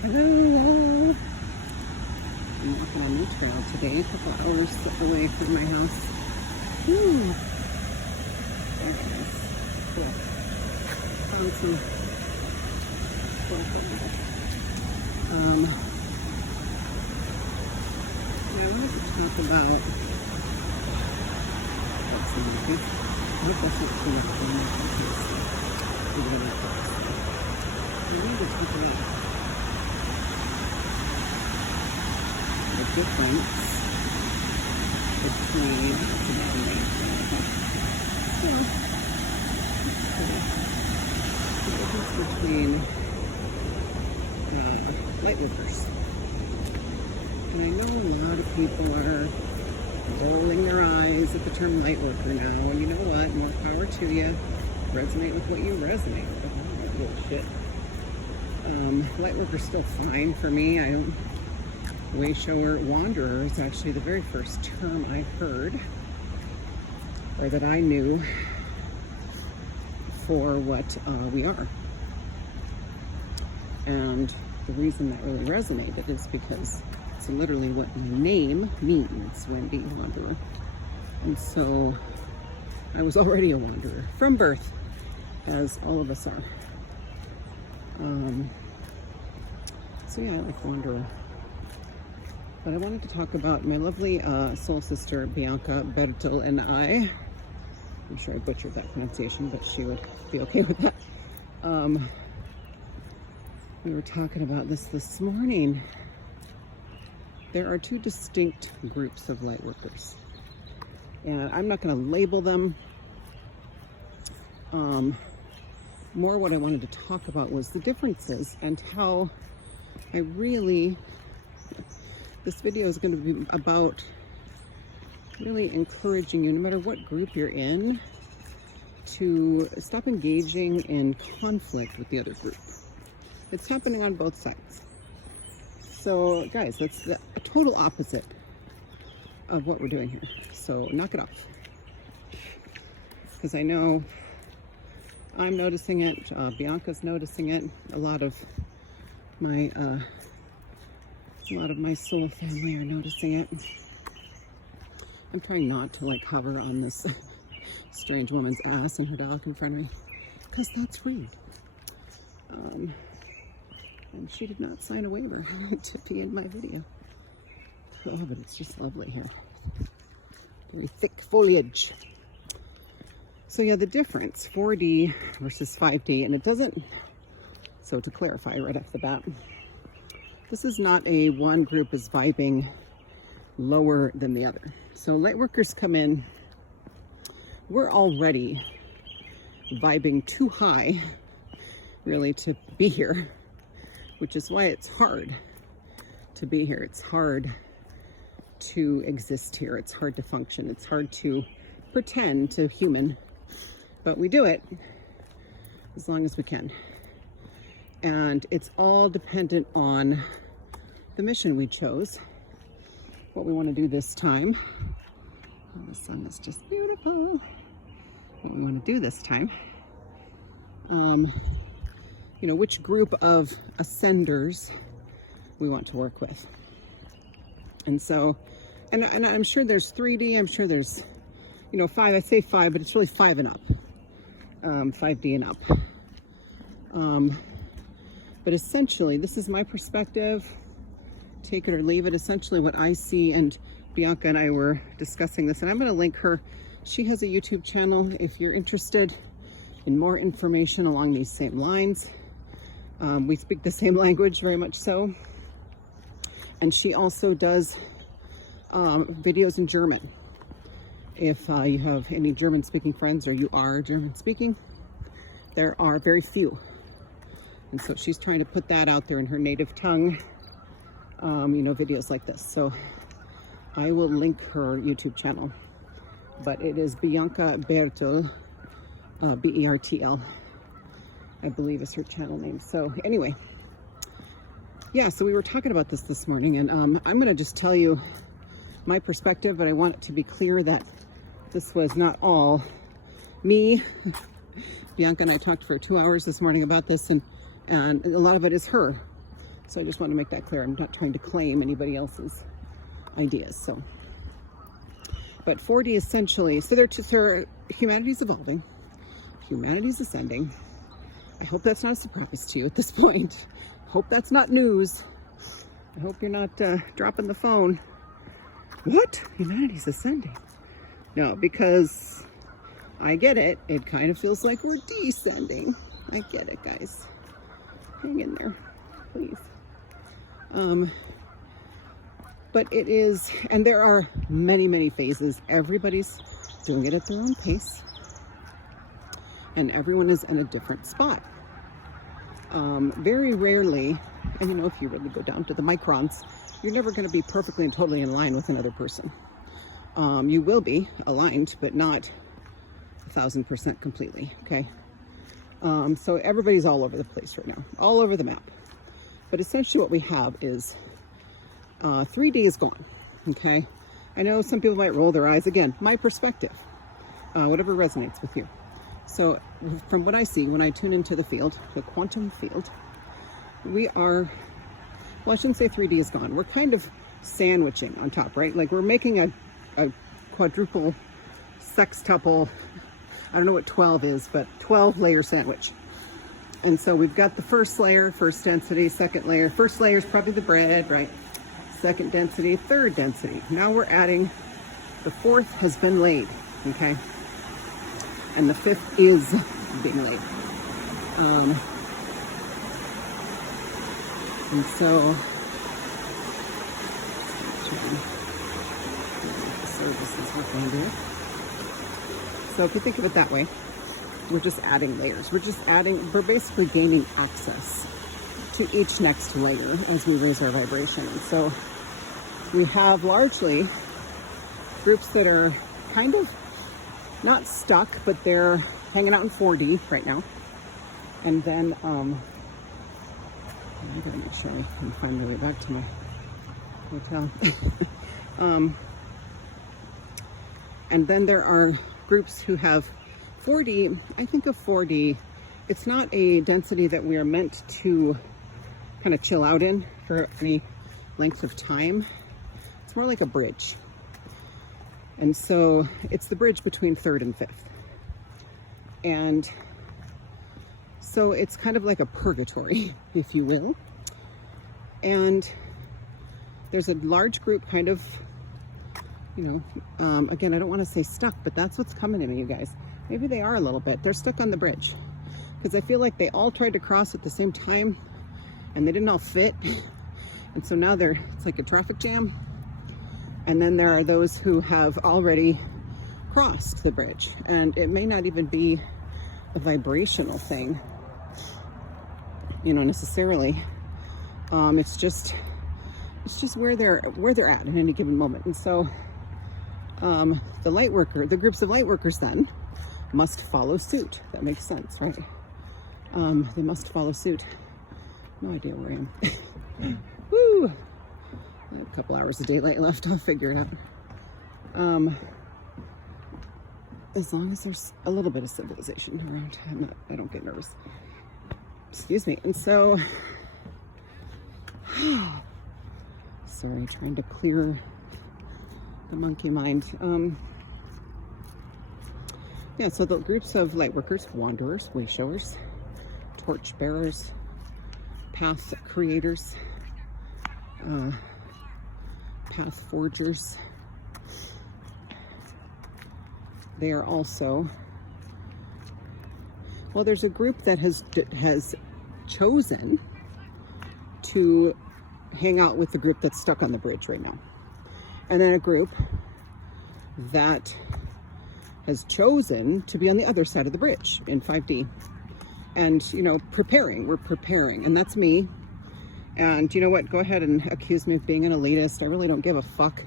Hello. I'm walking on the trail today, a couple hours away from my house. Ooh. Very nice. Cool. Found some cool things. Yeah, I wanted to talk about what's in the case. I hope that's not too much in my case. I need to talk about the difference between Lightworkers. And I know a lot of people are rolling their eyes at the term Lightworker now, and you know what? More power to you. Resonate with what you resonate with. Oh, bullshit. Lightworker's still fine for me. I don't. Way shower wanderer is actually the very first term I heard, or that I knew, for what we are. And the reason that really resonated is because it's literally what my name means, Wendy Wanderer. And so I was already a wanderer from birth, as all of us are. So yeah, I like wanderer. But I wanted to talk about my lovely soul sister, Bianca Bertel, and I. I'm sure I butchered that pronunciation, but she would be okay with that. We were talking about this morning. There are two distinct groups of lightworkers. And I'm not going to label them. More what I wanted to talk about was the differences and how I really... This video is going to be about really encouraging you, no matter what group you're in, to stop engaging in conflict with the other group. It's happening on both sides. So guys, that's the total opposite of what we're doing here. So knock it off. Because I know I'm noticing it, Bianca's noticing it, a lot of my soul family are noticing it. I'm trying not to like hover on this strange woman's ass and her dog in front of me, because that's rude. And she did not sign a waiver to be in my video. Oh, but it's just lovely here. Very thick foliage. So yeah, the difference, 4D versus 5D, and it doesn't, so to clarify right off the bat, this is not a one group is vibing lower than the other. So lightworkers come in, we're already vibing too high, really, to be here, which is why it's hard to be here. It's hard to exist here. It's hard to function. It's hard to pretend to human, but we do it as long as we can. And it's all dependent on the mission we chose, what we want to do this time. Oh, the sun is just beautiful. What we want to do this time. You know, which group of ascenders we want to work with. And so, and I'm sure there's 3D, I'm sure there's, you know, 5, I say 5, but it's really 5 and up. 5D and up. But essentially, this is my perspective, take it or leave it. Essentially what I see, and Bianca and I were discussing this, and I'm going to link her. She has a YouTube channel if you're interested in more information along these same lines. We speak the same language, very much so. And she also does videos in German. If you have any German-speaking friends, or you are German-speaking, there are very few. And so she's trying to put that out there in her native tongue, you know, videos like this. So I will link her YouTube channel, but it is Bianca Bertel, B-E-R-T-L, I believe is her channel name. So anyway, yeah, so we were talking about this morning, and I'm going to just tell you my perspective, but I want it to be clear that this was not all me. Bianca and I talked for 2 hours this morning about this, and a lot of it is her So I just want to make that clear. I'm not trying to claim anybody else's ideas. So, but 4D essentially, so humanity's evolving, humanity's ascending. I hope that's not a surprise to you at this point. Hope that's not news. I hope you're not dropping the phone. What? Humanity's ascending? No, because I get it. It kind of feels like we're descending. I get it, guys. Hang in there, please. But it is, and there are many, many phases. Everybody's doing it at their own pace. And everyone is in a different spot. Very rarely, and you know, if you really go down to the microns, you're never going to be perfectly and totally in line with another person. You will be aligned, but not 1,000% completely, okay? So everybody's all over the place right now, all over the map. But essentially what we have is 3D is gone, okay? I know some people might roll their eyes. Again, my perspective, whatever resonates with you. So from what I see, when I tune into the field, the quantum field, we are, well, I shouldn't say 3D is gone. We're kind of sandwiching on top, right? Like we're making a quadruple sextuple, I don't know what 12 is, but 12 layer sandwich. And so we've got the first layer, first density, second layer. First layer is probably the bread, right? Second density, third density. Now we're adding, the fourth has been laid, okay? And the fifth is being laid. And so, the services we're going to do. So if you think of it that way, we're just adding layers. We're basically gaining access to each next layer as we raise our vibration. And so we have largely groups that are kind of not stuck, but they're hanging out in 4D right now. And then, I'm gonna make sure I can find my way back to my hotel. And then there are groups who have 4D. I think of 4D, it's not a density that we are meant to kind of chill out in for any length of time. It's more like a bridge. And so it's the bridge between third and fifth. And so it's kind of like a purgatory, if you will. And there's a large group kind of, you know, again, I don't want to say stuck, but that's what's coming to me, you guys. Maybe they are a little bit. They're stuck on the bridge. Because I feel like they all tried to cross at the same time and they didn't all fit. And so now it's like a traffic jam. And then there are those who have already crossed the bridge. And it may not even be a vibrational thing, you know, necessarily. It's just where they're at any given moment. And so the groups of light workers then must follow suit. That makes sense, right? They must follow suit. No idea where I am. Woo! I have a couple hours of daylight left. I'll figure it out. As long as there's a little bit of civilization around, I don't get nervous. Excuse me. And so, sorry, trying to clear the monkey mind. Yeah, so the groups of light workers, wanderers, way showers, torch bearers, path creators, path forgers. They are also, well, there's a group that has chosen to hang out with the group that's stuck on the bridge right now. And then a group that has chosen to be on the other side of the bridge in 5D. And, you know, we're preparing, and that's me. And you know what, go ahead and accuse me of being an elitist. I really don't give a fuck.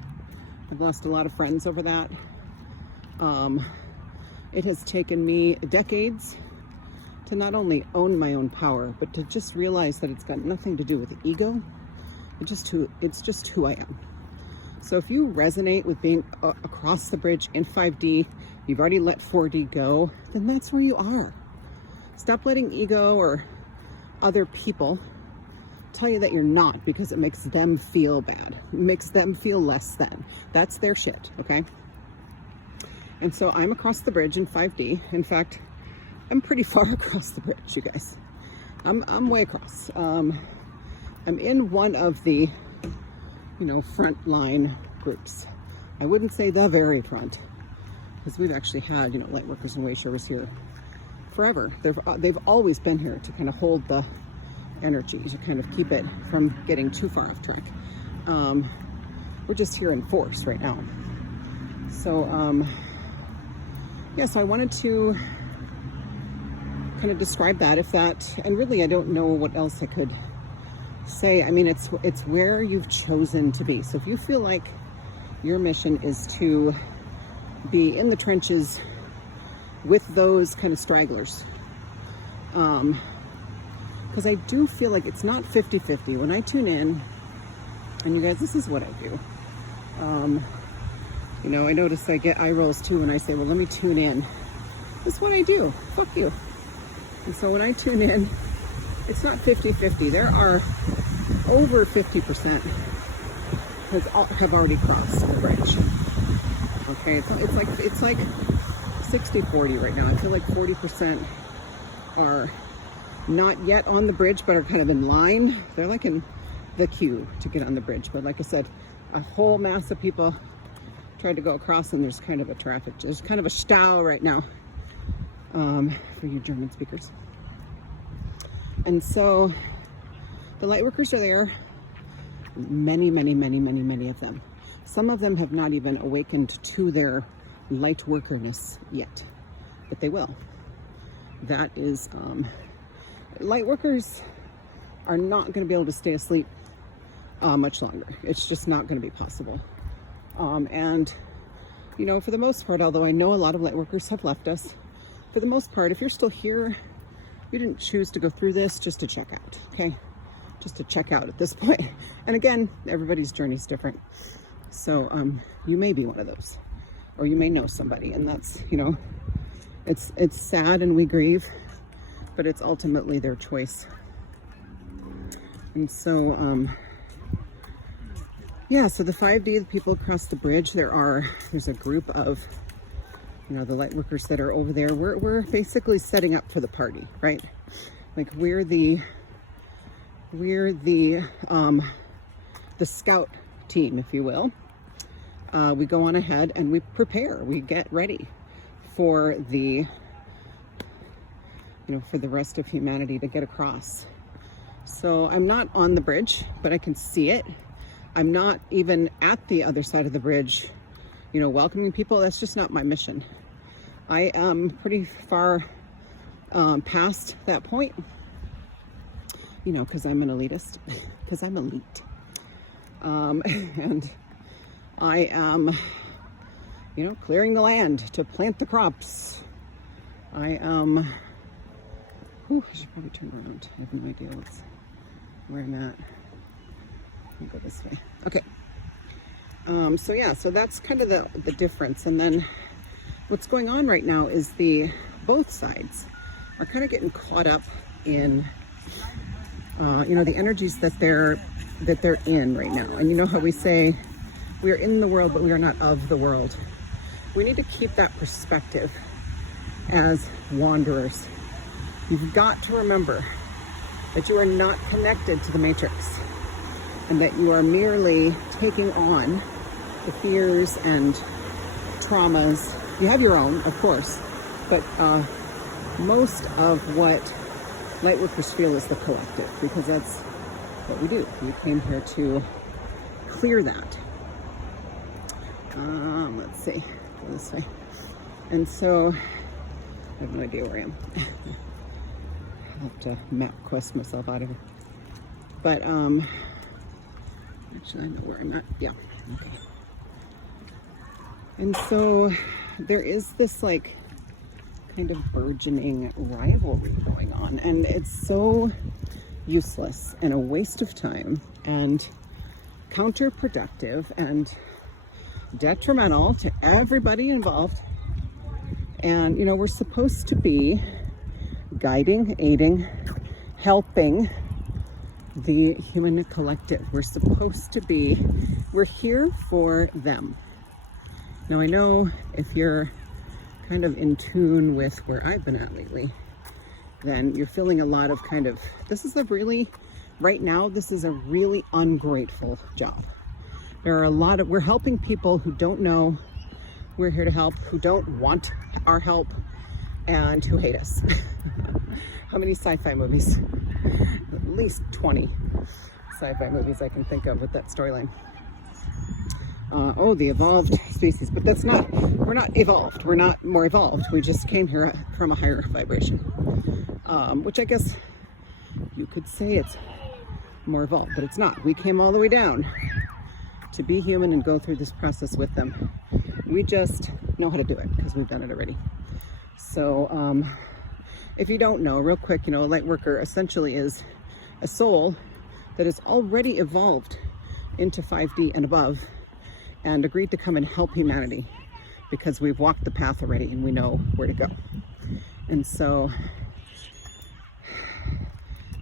I've lost a lot of friends over that. It has taken me decades to not only own my own power, but to just realize that it's got nothing to do with ego. It's just who I am. So if you resonate with being across the bridge in 5D, you've already let 4D go, then that's where you are. Stop letting ego or other people tell you that you're not, because it makes them feel bad. It makes them feel less than. That's their shit, okay? And so I'm across the bridge in 5D. In fact, I'm pretty far across the bridge, you guys. I'm way across. I'm in one of the, you know, front line groups. I wouldn't say the very front, because we've actually had, you know, Lightworkers and Waysharers here forever. They've always been here to kind of hold the energy, to kind of keep it from getting too far off track. We're just here in force right now. So, yeah, so I wanted to kind of describe that, if that, and really I don't know what else I could say. I mean, it's where you've chosen to be. So if you feel like your mission is to be in the trenches with those kind of stragglers, because I do feel like it's not 50-50. When I tune in, and you guys, this is what I do. You know, I notice I get eye rolls too when I say, well, let me tune in. That's what I do. Fuck you. And so when I tune in, it's not 50-50. There are over 50% have already crossed the bridge. Okay, it's like 60-40 right now. I feel like 40% are not yet on the bridge, but are kind of in line. They're like in the queue to get on the bridge. But like I said, a whole mass of people tried to go across, and there's kind of a traffic, there's kind of a stau right now, for you German speakers. And so the Lightworkers are there. Many of them. Some of them have not even awakened to their Lightworkerness yet, but they will. That is, Lightworkers are not going to be able to stay asleep much longer. It's just not going to be possible. And, you know, for the most part, although I know a lot of Lightworkers have left us, for the most part, if you're still here, you didn't choose to go through this just to check out, okay? Just to check out at this point. And again, everybody's journey is different. So you may be one of those, or you may know somebody, and that's, you know, it's sad and we grieve, but it's ultimately their choice. And so, yeah, so the 5D, the people across the bridge, there's a group of, you know, the Lightworkers that are over there. We're basically setting up for the party, right? Like we're the scout team, if you will. We go on ahead and we prepare, we get ready for the, you know, for the rest of humanity to get across. So I'm not on the bridge, but I can see it. I'm not even at the other side of the bridge, you know, welcoming people. That's just not my mission. I am pretty far past that point, you know, because I'm an elitist, because I'm elite. And I am, you know, clearing the land to plant the crops. I am, I should probably turn around. I have no idea where I'm at. I'll go this way. Okay. So yeah, so that's kind of the difference. And then what's going on right now is both sides are kind of getting caught up in, you know, the energies that they're in right now. And you know how we say, we are in the world, but we are not of the world. We need to keep that perspective as wanderers. You've got to remember that you are not connected to the matrix, and that you are merely taking on the fears and traumas. You have your own, of course, but most of what Lightworkers feel is the collective, because that's what we do. We came here to clear that. Let's see, go this way. And so, I have no idea where I am. I'll have to map quest myself out of here. But, actually I know where I'm at. Yeah, okay. And so, there is this like kind of burgeoning rivalry going on, and it's so useless and a waste of time and counterproductive and detrimental to everybody involved. And you know, we're supposed to be guiding, aiding, helping the human collective. We're supposed to be, we're here for them. Now I know if you're kind of in tune with where I've been at lately, then you're feeling a lot of kind of, this is a really, right now, this is a really ungrateful job. There are a lot of, we're helping people who don't know we're here to help, who don't want our help, and who hate us. How many sci-fi movies? At least 20 sci-fi movies I can think of with that storyline. Oh, the evolved species, but that's not, we're not evolved. We're not more evolved. We just came here from a higher vibration, which I guess you could say it's more evolved, but it's not. We came all the way down to be human and go through this process with them. We just know how to do it because we've done it already. So if you don't know, real quick, you know, a light worker essentially is a soul that has already evolved into 5D and above and agreed to come and help humanity because we've walked the path already and we know where to go. And so,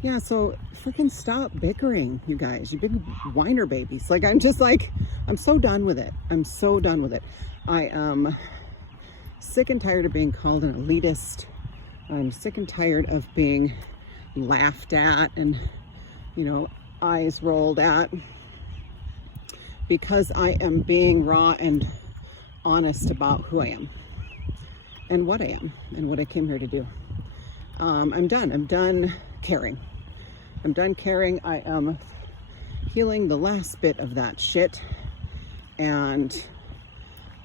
yeah, so freaking stop bickering, you guys, you big whiner babies. Like, I'm just like, I'm so done with it. I'm so done with it. I am sick and tired of being called an elitist. I'm sick and tired of being laughed at and, you know, eyes rolled at, because I am being raw and honest about who I am and what I am and what I came here to do. I'm done caring. I'm done caring. I am healing the last bit of that shit, and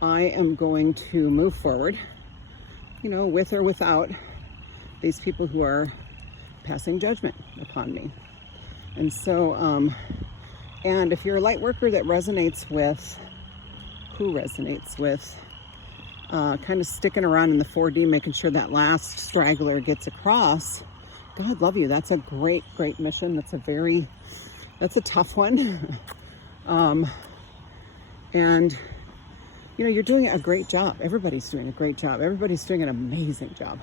I am going to move forward, you know, with or without these people who are passing judgment upon me. And so, and if you're a light worker that resonates with, kind of sticking around in the 4D, making sure that last straggler gets across, God love you. That's a great, great mission. That's a tough one. And, you know, you're doing a great job. Everybody's doing a great job. Everybody's doing an amazing job.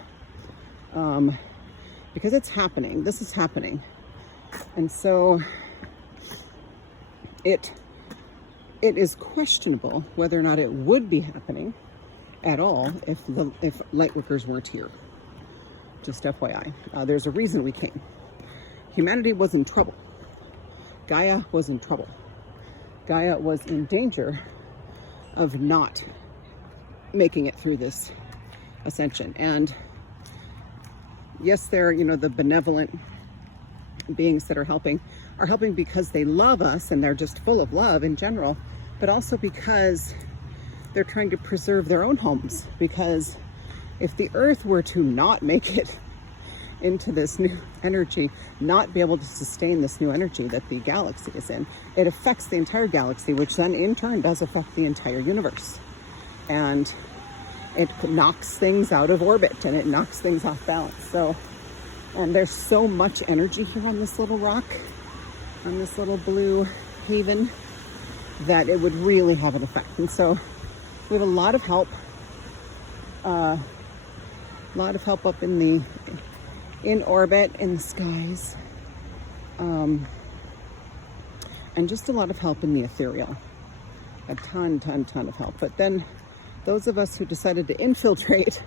Because it's happening. This is happening. And so it is questionable whether or not it would be happening at all if Lightworkers weren't here. Just FYI. There's a reason we came. Humanity was in trouble. Gaia was in trouble. Gaia was in danger of not making it through this ascension. And yes, they're, you know, the benevolent beings that are helping because they love us and they're just full of love in general, but also because they're trying to preserve their own homes. Because if the earth were to not make it into this new energy, not be able to sustain this new energy that the galaxy is in, it affects the entire galaxy, which then in turn does affect the entire universe. And it knocks things out of orbit and it knocks things off balance. So, and there's so much energy here on this little rock, on this little blue haven, that it would really have an effect. And so we have a lot of help, up in orbit, in the skies, and just a lot of help in the ethereal. A ton of help. But then those of us who decided to infiltrate,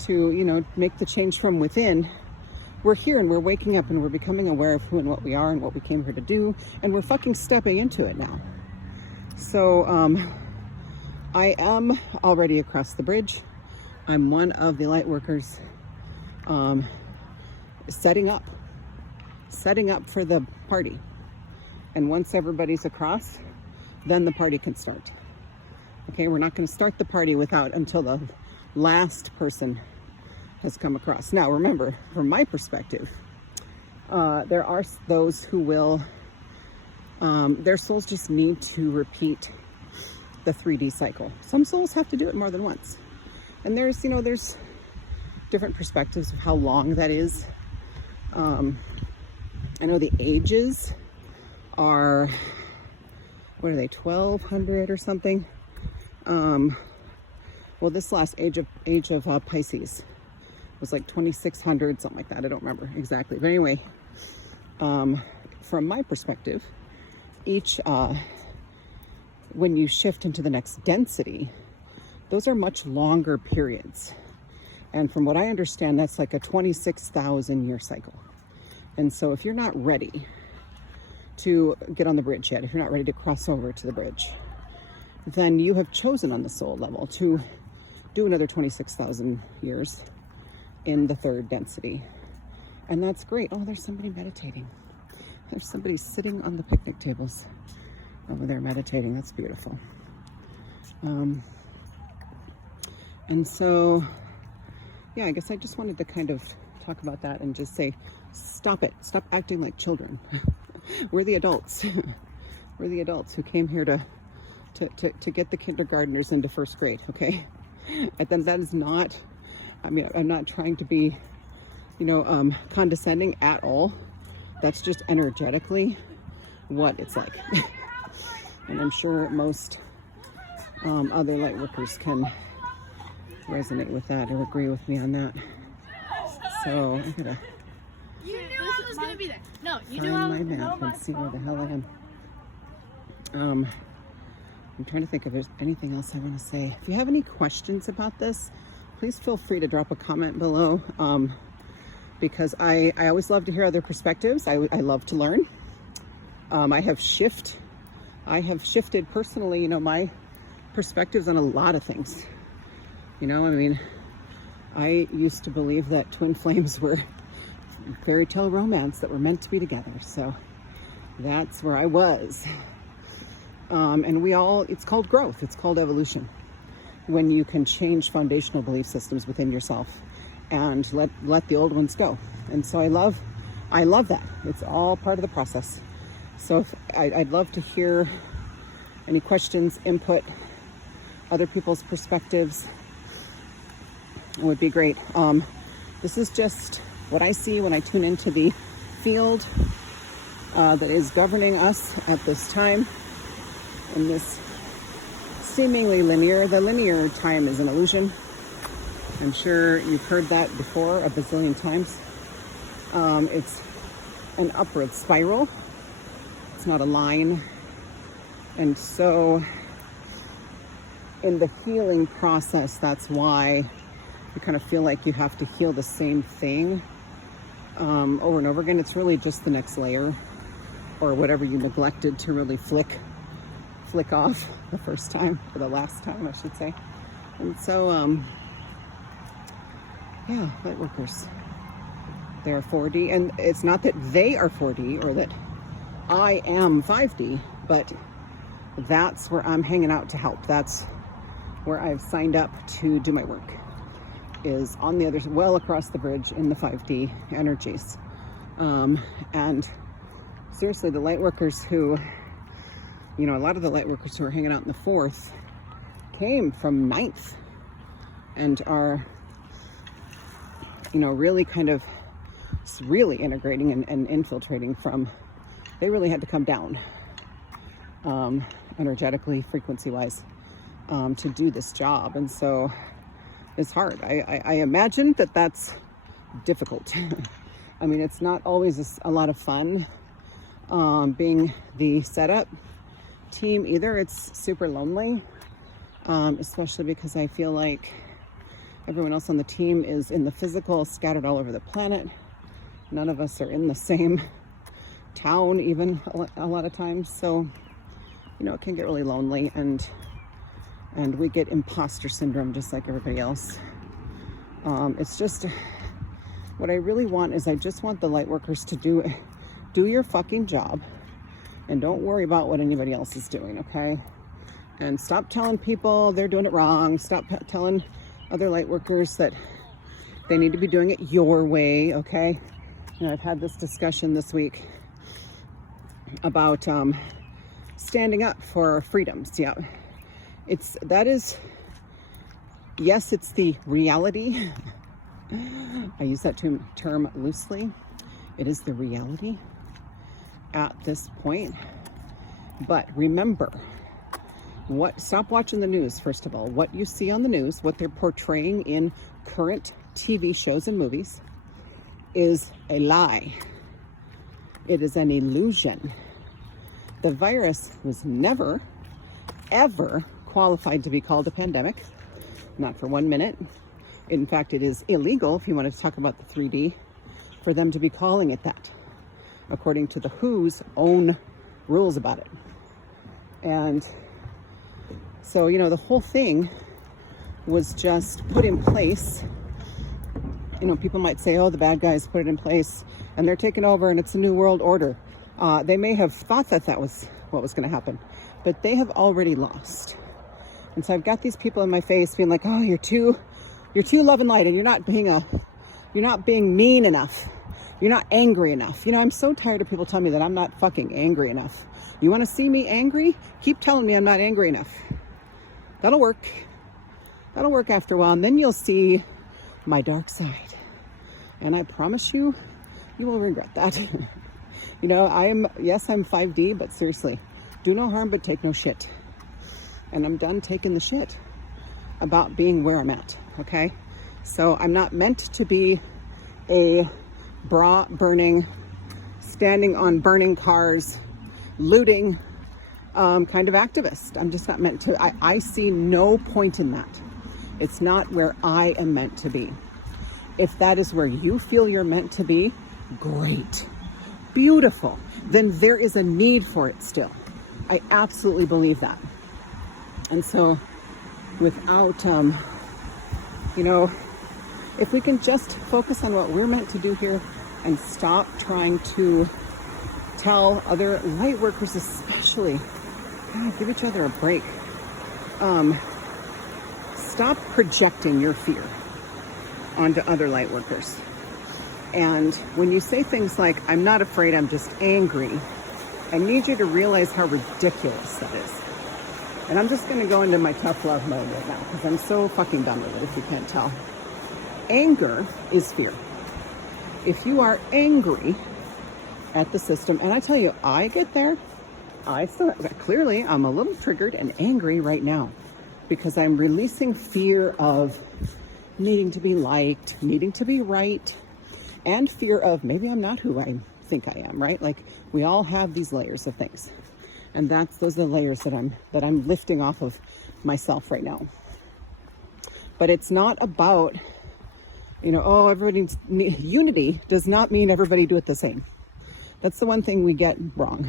to, you know, make the change from within, we're here and we're waking up and we're becoming aware of who and what we are and what we came here to do, and we're fucking stepping into it now. So I am already across the bridge. I'm one of the light workers, setting up for the party. And once everybody's across, then the party can start. Okay, we're not going to start the party until the last person has come across. Now, remember, from my perspective, there are those who will, their souls just need to repeat the 3D cycle. Some souls have to do it more than once. And there's, you know, there's different perspectives of how long that is. I know the ages are, what are they, 1200 or something? Well, this last age of Pisces was like 2600, something like that. I don't remember exactly. But anyway, from my perspective, each, when you shift into the next density, those are much longer periods. And from what I understand, that's like a 26,000 year cycle. And so if you're not ready to get on the bridge yet, if you're not ready to cross over to the bridge, then you have chosen on the soul level to do another 26,000 years in the third density. And that's great. Oh, there's somebody meditating. There's somebody sitting on the picnic tables over there meditating. That's beautiful. And so, yeah, I guess I just wanted to kind of talk about that and just say, stop it. Stop acting like children. We're the adults. We're the adults who came here to get the kindergartners into first grade, okay? And then that is not, I mean, I'm not trying to be, condescending at all. That's just energetically what it's like. And I'm sure most other light workers can resonate with that or agree with me on that. So I gotta You knew I was gonna be there. No, you find knew I my was map and see where the hell I am. I'm trying to think if there's anything else I want to say. If you have any questions about this, please feel free to drop a comment below, because I always love to hear other perspectives. I love to learn. I have shifted personally, my perspectives on a lot of things. I used to believe that twin flames were fairy tale romance that were meant to be together. So that's where I was. And it's called growth. It's called evolution. When you can change foundational belief systems within yourself and let the old ones go. And so I love that. It's all part of the process. So I'd love to hear any questions, input, other people's perspectives. It would be great. This is just what I see when I tune into the field that is governing us at this time in this seemingly the linear time is an illusion. I'm sure you've heard that before a bazillion times. It's an upward spiral. It's not a line. And so in the healing process, that's why you kind of feel like you have to heal the same thing over and over again. It's really just the next layer, or whatever you neglected to really flick off the first time, or the last time, I should say. And so, yeah, Lightworkers, they're 4D, and it's not that they are 4D or that I am 5D, but that's where I'm hanging out to help. That's where I've signed up to do my work, is on the other, well across the bridge in the 5D energies. And seriously, the Lightworkers who, a lot of the Lightworkers who are hanging out in the 4th came from 9th and are, really kind of really integrating and infiltrating from, they really had to come down energetically, frequency-wise, to do this job. And so it's hard. I imagine that that's difficult. I mean, it's not always a lot of fun being the setup team either. It's super lonely, especially because I feel like everyone else on the team is in the physical, scattered all over the planet. None of us are in the same town even a lot of times. So, it can get really lonely, and we get imposter syndrome just like everybody else. It's just, what I really want is, I just want the Lightworkers to do your fucking job, and don't worry about what anybody else is doing, okay? And stop telling people they're doing it wrong. Stop telling other Lightworkers that they need to be doing it your way, okay? I've had this discussion this week about standing up for our freedoms. Yeah, yes, it's the reality. I use that term loosely. It is the reality at this point. But remember, stop watching the news, first of all. What you see on the news, what they're portraying in current TV shows and movies, is a lie. It is an illusion. The virus was never, ever qualified to be called a pandemic. Not for 1 minute. In fact, it is illegal, if you want to talk about the 3D, for them to be calling it that, according to the WHO's own rules about it. And so, you know, the whole thing was just put in place. You know, people might say, oh, the bad guys put it in place and they're taking over and it's a new world order. They may have thought that that was what was going to happen, but they have already lost. And so I've got these people in my face being like, oh, you're too love and light, and you're not being mean enough. You're not angry enough. You know, I'm so tired of people telling me that I'm not fucking angry enough. You want to see me angry? Keep telling me I'm not angry enough. That'll work. That'll work after a while, and then you'll see my dark side. And I promise you, you will regret that. You know, I'm 5D, but seriously, do no harm but take no shit. And I'm done taking the shit about being where I'm at. Okay, so I'm not meant to be a bra burning, standing on burning cars, looting kind of activist. I'm just not meant to. I see no point in that. It's not where I am meant to be. If that is where you feel you're meant to be, great, beautiful. Then there is a need for it still. I absolutely believe that. And so without you know, if we can just focus on what we're meant to do here and stop trying to tell other light workers, especially, God, give each other a break. Stop projecting your fear onto other light workers. And when you say things like, I'm not afraid, I'm just angry, I need you to realize how ridiculous that is. And I'm just going to go into my tough love mode right now because I'm so fucking done with it, if you can't tell. Anger is fear. If you are angry at the system, and I tell you, I get there, clearly I'm a little triggered and angry right now because I'm releasing fear of needing to be liked, needing to be right, and fear of maybe I'm not who I think I am, right? Like, we all have these layers of things. And those are the layers that I'm lifting off of myself right now. But it's not about, you know, oh, unity does not mean everybody do it the same. That's the one thing we get wrong.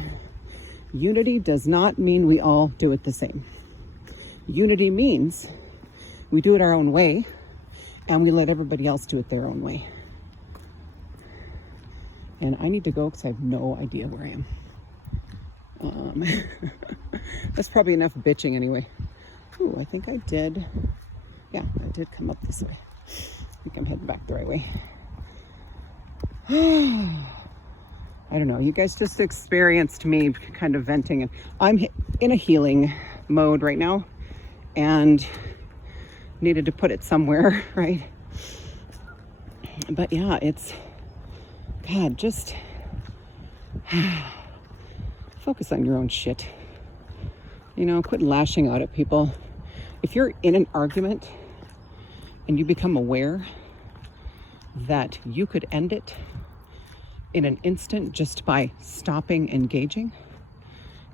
Unity does not mean we all do it the same. Unity means we do it our own way and we let everybody else do it their own way. And I need to go because I have no idea where I am. That's probably enough bitching anyway. Ooh, I think I did. Yeah, I did come up this way. I think I'm heading back the right way. I don't know. You guys just experienced me kind of venting, and I'm in a healing mode right now and needed to put it somewhere, right? But yeah, it's, God, just focus on your own shit. You know, quit lashing out at people. If you're in an argument and you become aware that you could end it in an instant just by stopping engaging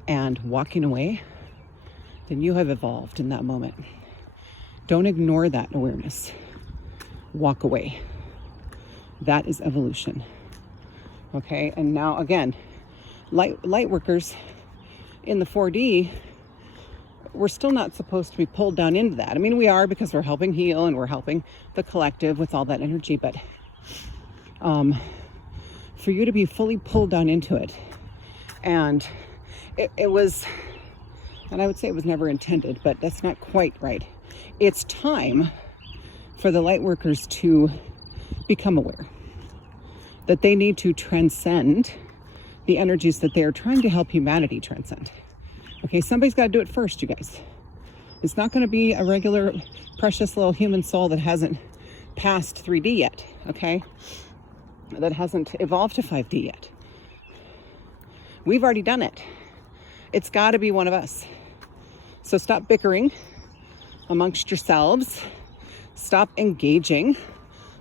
and walking away, then you have evolved in that moment. Don't ignore that awareness. Walk away. That is evolution. Okay, and now again, light workers in the 4D, we're still not supposed to be pulled down into that. I mean, we are, because we're helping heal and we're helping the collective with all that energy, but for you to be fully pulled down into it, and it was, and I would say it was never intended, but that's not quite right. It's time for the light workers to become aware that they need to transcend the energies that they are trying to help humanity transcend. Okay, somebody's got to do it first, you guys. It's not going to be a regular, precious little human soul that hasn't passed 3D yet, okay? That hasn't evolved to 5D yet. We've already done it. It's got to be one of us. So stop bickering amongst yourselves. Stop engaging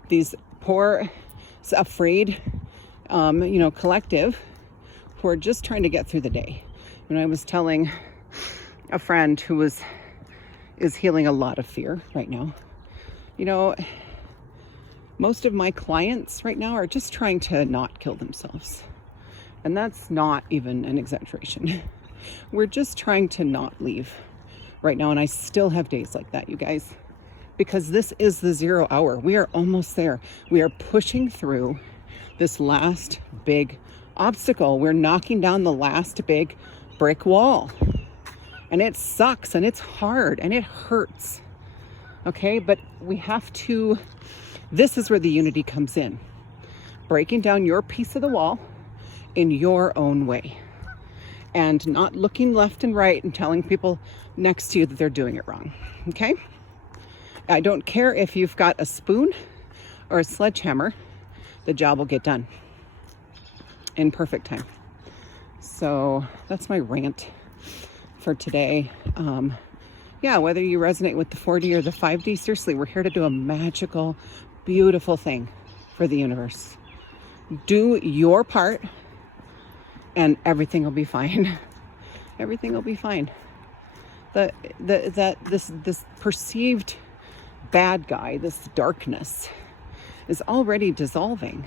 these poor, afraid, collective, who are just trying to get through the day. And I was telling a friend who is healing a lot of fear right now, you know, most of my clients right now are just trying to not kill themselves. And that's not even an exaggeration. We're just trying to not leave right now. And I still have days like that, you guys, because this is the 0 hour. We are almost there. We are pushing through this last big obstacle. We're knocking down the last big brick wall. And it sucks and it's hard and it hurts. Okay, but we have to, this is where the unity comes in. Breaking down your piece of the wall in your own way. And not looking left and right and telling people next to you that they're doing it wrong. Okay? I don't care if you've got a spoon or a sledgehammer, the job will get done in perfect time. So that's my rant for today. Yeah, whether you resonate with the 4D or the 5D, seriously, we're here to do a magical, beautiful thing for the universe. Do your part and everything will be fine. Everything will be fine. This perceived bad guy, this darkness is already dissolving.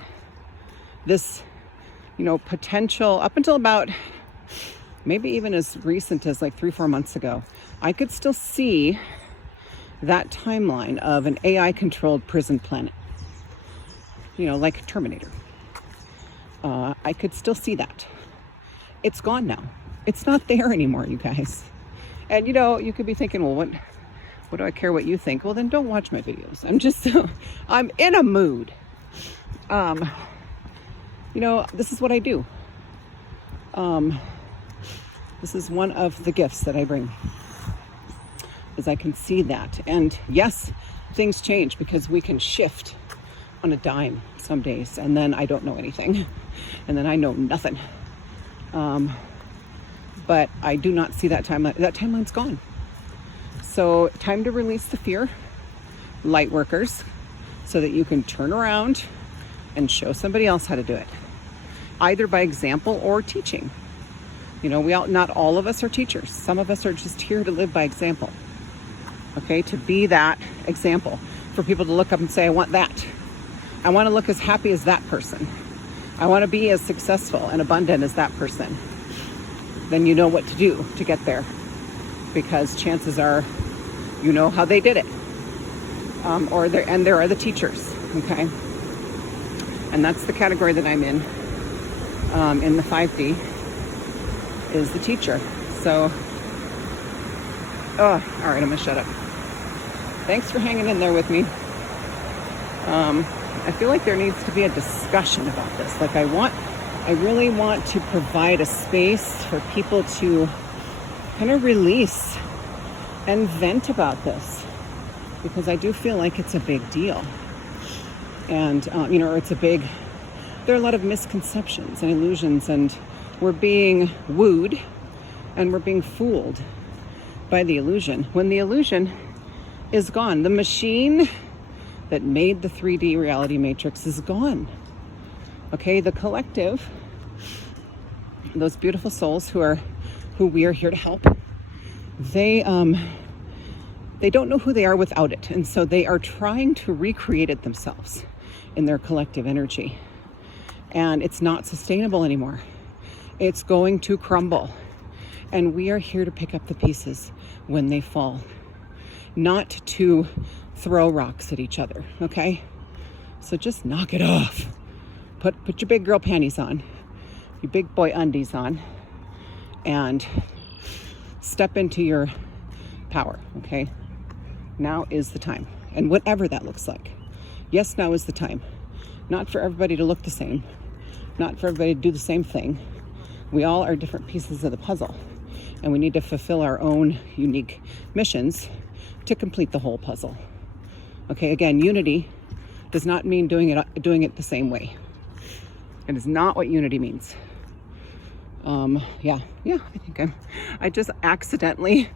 This, you know, potential, up until about maybe even as recent as like 3-4 months ago, I could still see that timeline of an AI controlled prison planet, you know, like Terminator. I could still see that. It's gone now. It's not there anymore, you guys. And you know, you could be thinking, well, what do I care what you think? Well, then don't watch my videos. I'm in a mood. You know, this is what I do. This is one of the gifts that I bring, is I can see that. And yes, things change because we can shift on a dime some days, and then I don't know anything, and then I know nothing. But I do not see that timeline. That timeline's gone. So time to release the fear, Lightworkers, so that you can turn around and show somebody else how to do it, either by example or teaching. You know, not all of us are teachers. Some of us are just here to live by example. Okay, to be that example for people to look up and say, I want that. I want to look as happy as that person. I want to be as successful and abundant as that person. Then you know what to do to get there, because chances are you know how they did it. There are the teachers, okay? And that's the category that I'm in the 5D, is the teacher. So, all right, I'm gonna shut up. Thanks for hanging in there with me. I feel like there needs to be a discussion about this. Like I really want to provide a space for people to kind of release and vent about this, because I do feel like it's a big deal. And, you know, there are a lot of misconceptions and illusions, and we're being wooed and we're being fooled by the illusion when the illusion is gone. The machine that made the 3D reality matrix is gone. Okay, the collective, those beautiful souls who we are here to help, they don't know who they are without it. And so they are trying to recreate it themselves in their collective energy. And it's not sustainable anymore. It's going to crumble. And we are here to pick up the pieces when they fall, not to throw rocks at each other, okay? So just knock it off. Put your big girl panties on, your big boy undies on, and step into your power, okay? Now is the time, and whatever that looks like. Yes, now is the time. Not for everybody to look the same, not for everybody to do the same thing. We all are different pieces of the puzzle, and we need to fulfill our own unique missions to complete the whole puzzle. Okay, again, unity does not mean doing it the same way. It is not what unity means. Yeah, I think I just accidentally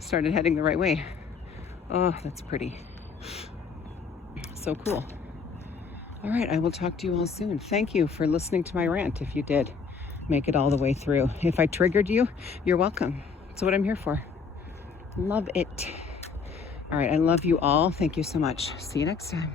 started heading the right way. Oh, that's pretty. So cool. All right, I will talk to you all soon. Thank you for listening to my rant, if you did. make it all the way through. If I triggered you, you're welcome. That's what I'm here for. Love it. All right, I love you all. Thank you so much. See you next time.